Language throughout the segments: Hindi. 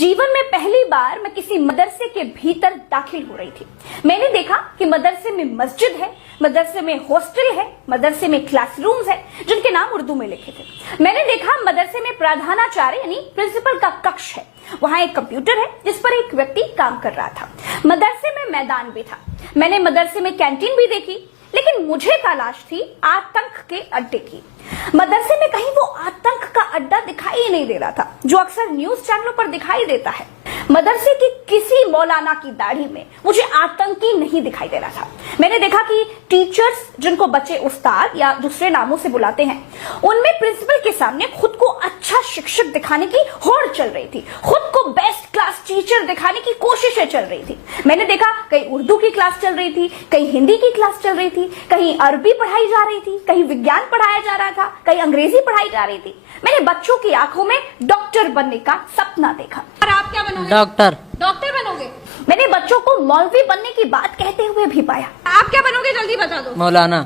जीवन में पहली बार मैं किसी मदरसे के भीतर दाखिल हो रही थी। मैंने देखा कि मदरसे में मस्जिद है, मदरसे में हॉस्टल है, मदरसे में क्लासरूम्स है जिनके नाम उर्दू में लिखे थे। मैंने देखा मदरसे में प्रधानाचार्य यानी प्रिंसिपल का कक्ष है, वहां एक कंप्यूटर है जिस पर एक व्यक्ति काम कर रहा था। मदरसे में मैदान भी था। मैंने मदरसे में कैंटीन भी देखी, लेकिन मुझे तलाश थी आतंक के अड्डे की। मदरसे में कहीं वो आतंक का अड्डा दिखाई ही नहीं दे रहा था जो अक्सर न्यूज चैनलों पर दिखाई देता है। मदरसे की किसी मौलाना की दाढ़ी में मुझे आतंकी नहीं दिखाई दे रहा था। मैंने देखा कि टीचर्स, जिनको बच्चे उस्ताद या दूसरे नामों से बुलाते हैं, उनमें प्रिंसिपल के सामने खुद को अच्छा शिक्षक दिखाने की होड़ चल रही थी, खुद को बेस्ट क्लास टीचर दिखाने की कोशिशें चल रही थी। मैंने देखा कहीं उर्दू की क्लास चल रही थी, कहीं हिंदी की क्लास चल रही थी, कहीं अरबी पढ़ाई जा रही थी, कहीं विज्ञान पढ़ाया जा रहा था, कहीं अंग्रेजी पढ़ाई जा रही थी। मैंने बच्चों की आंखों में डॉक्टर बनने का सपना देखा। और आप क्या बनोगे? डॉक्टर। डॉक्टर बनोगे? मैंने बच्चों को मौलवी बनने की बात कहते हुए भी पाया। आप क्या बनोगे जल्दी बता दो। मौलाना।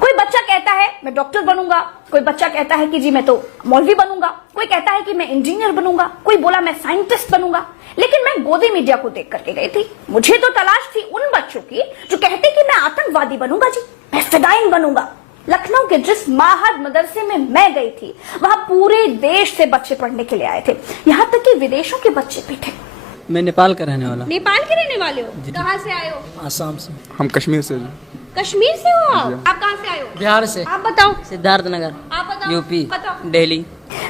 कोई बच्चा कहता है मैं डॉक्टर बनूंगा, कोई बच्चा कहता है कि जी मैं तो मौलवी बनूंगा, कोई कहता है कि मैं इंजीनियर बनूंगा, कोई बोला मैं साइंटिस्ट बनूंगा। लेकिन मैं गोदी मीडिया को देख करके गई थी। मुझे तो तलाश थी उन बच्चों की जो कहते कि मैं आतंकवादी बनूंगा, जी मैं फिदाइन बनूंगा। लखनऊ के जिस माहद मदरसे में मैं गई थी, वहां पूरे देश से बच्चे पढ़ने के लिए आए थे, यहाँ तक कि विदेशों के बच्चे भी थे। मैं नेपाल का रहने वाला। नेपाल के रहने वाले हो? कहाँ से आए हो? आसाम से। हम कश्मीर से। कश्मीर से हो आप कहाँ से आए हो? बिहार से। आप बताओ। सिद्धार्थनगर। आप बताओ। यूपी। बताओ। दिल्ली।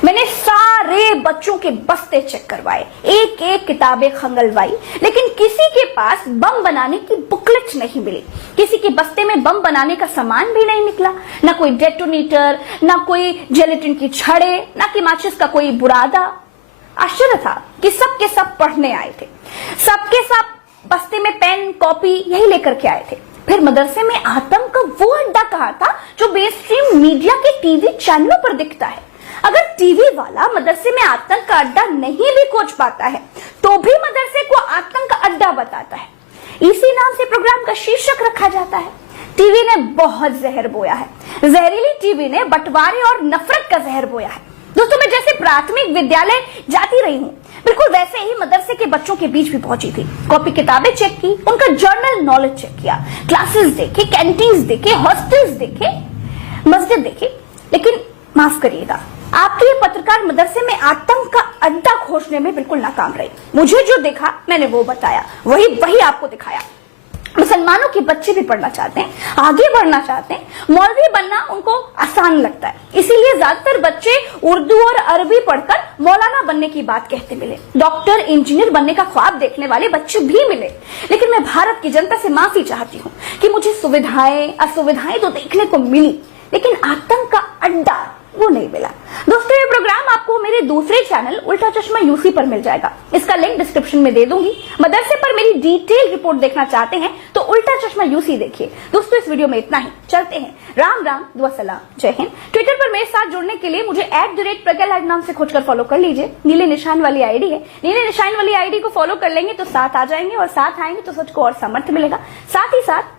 मैंने सारे बच्चों के बस्ते चेक करवाए, एक एक किताबें खंगलवाई, लेकिन किसी के पास बम बनाने की बुकलेट नहीं मिली। किसी के बस्ते में बम बनाने का सामान भी नहीं निकला, ना कोई डेटोनेटर, ना कोई जेलेटिन की छड़े, ना कि माचिस का कोई बुरादा। आश्चर्य था कि सब के सब पढ़ने आए थे, सबके सब बस्ते में पेन कॉपी यही लेकर के आए थे। फिर मदरसे में आतंक का वो अड्डा कहाँ था जो मेनस्ट्रीम मीडिया के टीवी चैनलों पर दिखता है। अगर टीवी वाला मदरसे में आतंक का अड्डा नहीं भी खोज पाता है तो भी मदरसे को आतंक का अड्डा बताता है। इसी नाम से प्रोग्राम का शीर्षक रखा जाता है। टीवी ने बहुत जहर बोया है। जहरीली टीवी ने बंटवारे और नफरत का जहर बोया है। दोस्तों, मैं जैसे प्राथमिक विद्यालय जाती रही हूँ, बिल्कुल वैसे ही मदरसे के बच्चों के बीच भी पहुंची थी। कॉपी किताबें चेक की, उनका जर्नल नॉलेज चेक किया, क्लासेस देखे, कैंटीन्स देखे, हॉस्टल्स देखे, मस्जिद देखे। लेकिन माफ करिएगा, आपके ये पत्रकार मदरसे में आतंक का अड्डा खोजने में बिल्कुल नाकाम रही। मुझे जो देखा मैंने वो बताया, वही आपको दिखाया। मुसलमानों के बच्चे भी पढ़ना चाहते हैं, आगे बढ़ना चाहते हैं, मौलवी बनना उनको आसान लगता है, इसीलिए ज्यादातर बच्चे उर्दू और अरबी पढ़कर मौलाना बनने की बात कहते मिले। डॉक्टर, इंजीनियर बनने का ख्वाब देखने वाले बच्चे भी मिले। लेकिन मैं भारत की जनता से माफी चाहती हूँ कि मुझे सुविधाएं असुविधाएं तो देखने को मिली, लेकिन आतंक का अड्डा वो नहीं मिला। दोस्तों, ये प्रोग्राम आपको मेरे दूसरे चैनल उल्टा चश्मा यूसी पर मिल जाएगा, इसका लिंक डिस्क्रिप्शन में दे दूंगी। मदरसे पर मेरी डिटेल रिपोर्ट देखना चाहते हैं तो उल्टा चश्मा यूसी देखिए। दोस्तों, इस वीडियो में इतना ही। चलते हैं। राम राम, दुआ सलाम, जय हिंद। ट्विटर पर मेरे साथ जुड़ने के लिए मुझे @प्रज्ञा नाम से खोजकर फॉलो कर लीजिए। नीले निशान वाली आईडी है, नीले निशान वाली आईडी को फॉलो कर लेंगे तो साथ आ जाएंगे, और साथ आएंगे तो सच को और समर्थ मिलेगा। साथ ही साथ